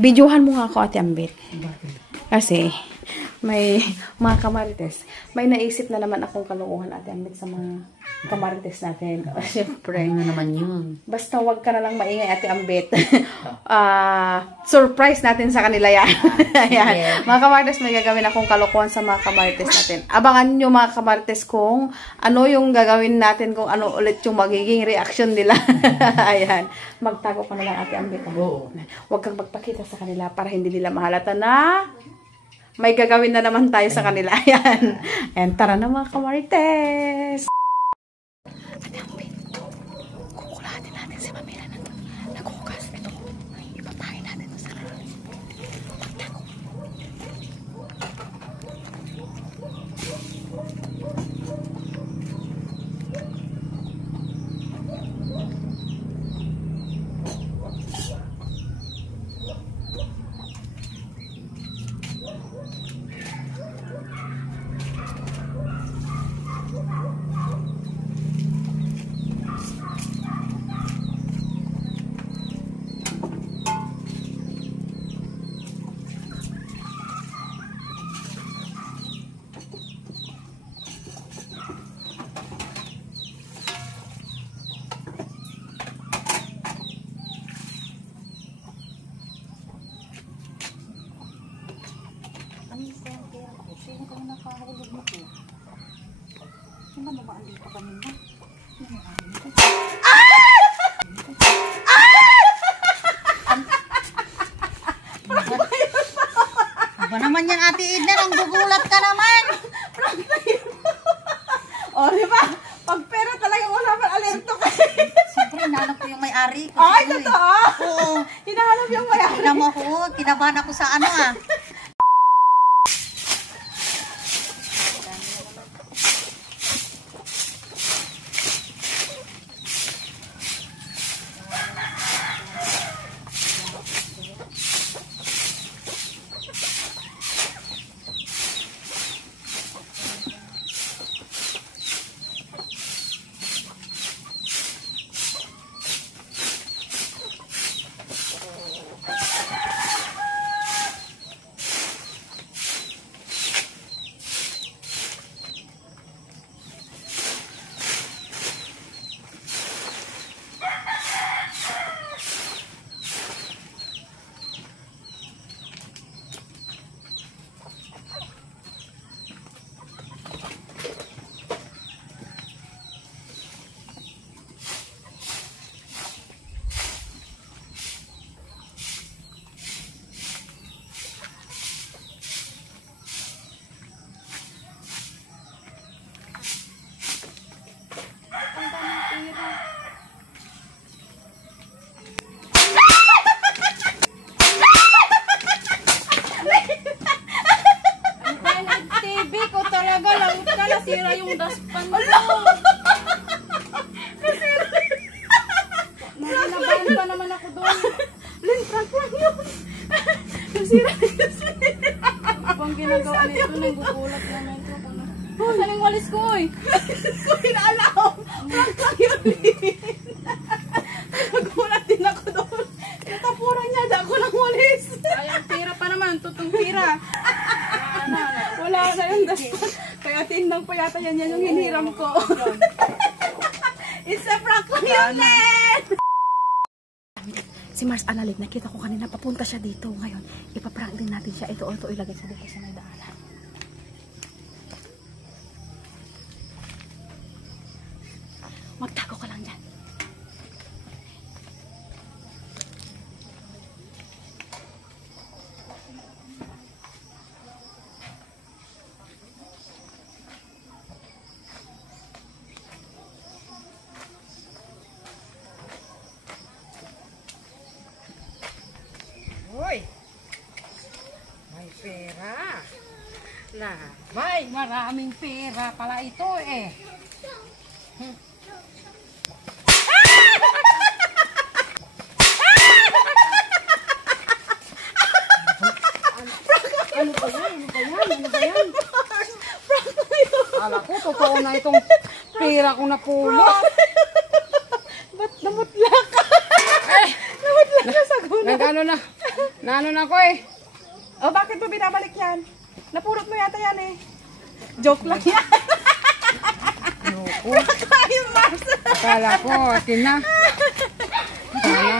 Videohan mo nga ako, Ate Ambit. Kasi, may mga kamarites. May naisip na naman akong kalokohan, Ate Ambit, sa mga kamarites natin. Siyempre. Ano naman yun? Basta wag ka na lang maingay, Ate Ambit. Surprise natin sa kanila yan. Ayan. Mga kamarites, may gagawin akong kalokohan sa mga kamarites natin. Abangan nyo mga kamarites kung ano yung gagawin natin, kung ano ulit yung magiging reaction nila. Ayan. Magtago ka na lang, Ate Ambit. Huwag kang magpakita sa kanila para hindi nila mahalata na may gagawin na naman tayo sa kanila. Ayan. Ayan, tara na mga kamarites. Ate Ambit, kukulatin natin si Pamela na naghugas. Ito, ipapahin natin ito sa kanila. Magtago. Sino ka na nakahulog mo po? Sino mo ba andito kanina? Aba naman yan, Ate Edna, ang gugulat ka naman. O, diba? Pag pera talaga wala man alerto ka. Siyempre, hinahanap ko yung may-ari ko. Ay, totoo? Oo. Hinahanap yung may-ari. Tignan mo ako, kinabahan ako sa ano ah. Nasira yung dustpan mo. Nasira. Nalabahan pa naman ako doon. Prank lang yun. Nasira. Ibang ginagawa nito, nanggugulat naman ito. Saan yung walis ko, oy? Ko pinaalam. Prank lang yun. Nagulat din ako doon. Natapuran niya. Dako ng walis. Ay, ang tira pa naman. Tutong tira. Wala na yung dustpan. Kaya tindang pa yata yan yung hiniram ko. It's a prank lang yun, Len! Si Mars Analit, nakita ko kanina, papunta siya dito. Ngayon, ipaprank din natin siya. Ito ilagay sa dito sa may daanan. Magtago ka lang dyan. Hoy! May pera. Na, may maraming pera pala ito eh. Ano ba yan? Ano ba yan? Ala ko, totoo na itong pera ko na pulot. Ba't namutla ka? Namutla ka sa guna. Nagano na. Naano na ko eh. Oh, bakit mo binabalik yan? Napulot mo yata yan eh. Joke lang yan. Loko. Ayun, Mars. Kala ko, tina. Kala.